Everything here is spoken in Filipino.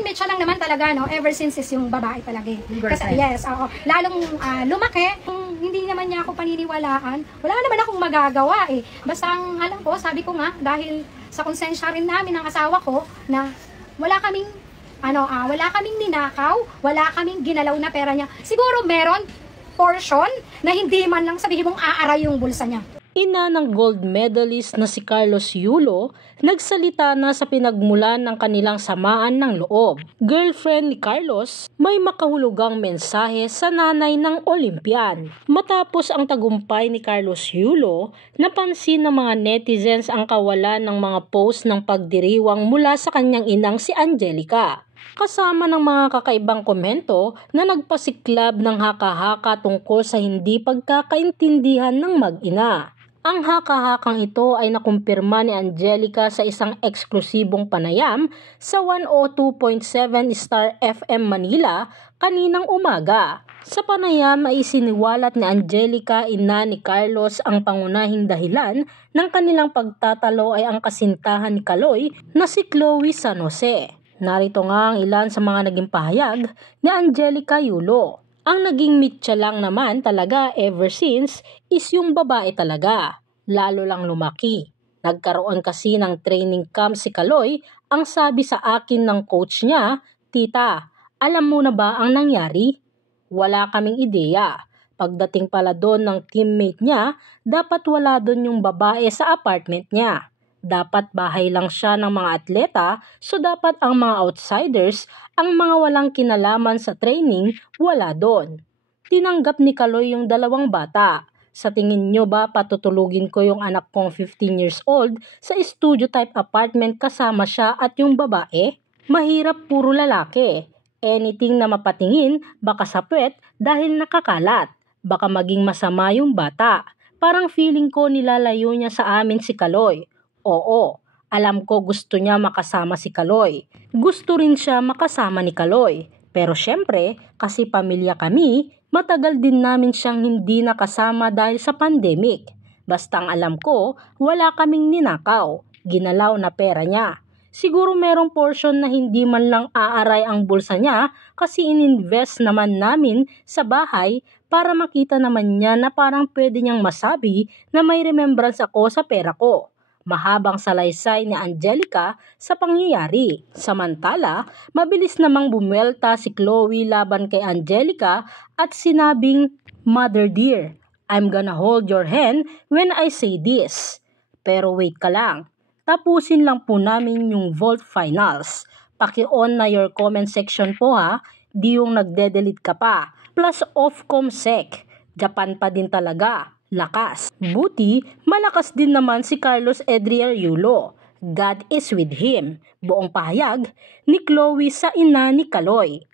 naging mecha lang naman talaga, no? Ever since is yung babae talaga. Kasi, yes, oo. Lalong lumaki, kung hindi naman niya ako paniniwalaan, wala naman akong magagawa eh. Basta ang alam ko, sabi ko nga, dahil sa konsensya rin namin ng asawa ko, na wala kaming ninakaw, wala kaming ginalaw na pera niya. Siguro meron portion na hindi man lang sabihin mong aaray yung bulsa niya. Ina ng gold medalist na si Carlos Yulo, nagsalita na sa pinagmulan ng kanilang samaan ng loob. Girlfriend ni Carlos, may makahulugang mensahe sa nanay ng Olympian. Matapos ang tagumpay ni Carlos Yulo, napansin ng mga netizens ang kawalan ng mga post ng pagdiriwang mula sa kanyang inang si Angelica. Kasama ng mga kakaibang komento na nagpasiklab ng haka-haka tungkol sa hindi pagkakaintindihan ng mag-ina. Ang haka-hakang ito ay nakumpirma ni Angelica sa isang eksklusibong panayam sa 102.7 Star FM Manila kaninang umaga. Sa panayam ay isiniwalat ni Angelica, ina ni Carlos, ang pangunahing dahilan ng kanilang pagtatalo ay ang kasintahan ni Kaloy na si Chloe San Jose. Narito nga ang ilan sa mga naging pahayag ni Angelica Yulo. Ang naging mitya lang naman talaga ever since is yung babae talaga, lalo lang lumaki. Nagkaroon kasi ng training camp si Kaloy, ang sabi sa akin ng coach niya, "Tita, alam mo na ba ang nangyari?" Wala kaming ideya. Pagdating pala doon ng teammate niya, dapat wala doon yung babae sa apartment niya. Dapat bahay lang siya ng mga atleta, so dapat ang mga outsiders, ang mga walang kinalaman sa training, wala doon. Tinanggap ni Kaloy yung dalawang bata. Sa tingin nyo ba patutulugin ko yung anak kong 15 years old sa studio type apartment kasama siya at yung babae? Mahirap, puro lalaki. Anything na mapatingin, baka sapwet dahil nakakalat. Baka maging masama yung bata. Parang feeling ko nilalayo niya sa amin si Kaloy. Oo, alam ko gusto niya makasama si Kaloy. Gusto rin siya makasama ni Kaloy. Pero syempre, kasi pamilya kami, matagal din namin siyang hindi nakasama dahil sa pandemic. Basta ang alam ko, wala kaming ninakaw, ginalaw na pera niya. Siguro merong portion na hindi man lang aaray ang bulsa niya kasi ininvest naman namin sa bahay para makita naman niya na parang pwede niyang masabi na may remembrance ako sa pera ko. Mahabang salaysay ni Angelica sa pangyayari. Samantala, mabilis namang bumuelta si Chloe laban kay Angelica at sinabing, "Mother dear, I'm gonna hold your hand when I say this." Pero wait ka lang, tapusin lang po namin yung Vault Finals. Paki-on na your comment section po ha, di yung nagde-delete ka pa. Plus off comsec, Japan pa din talaga. Lakas. Buti, malakas din naman si Carlos Edriel Yulo. God is with him. Buong pahayag ni Chloe sa ina ni Kaloy.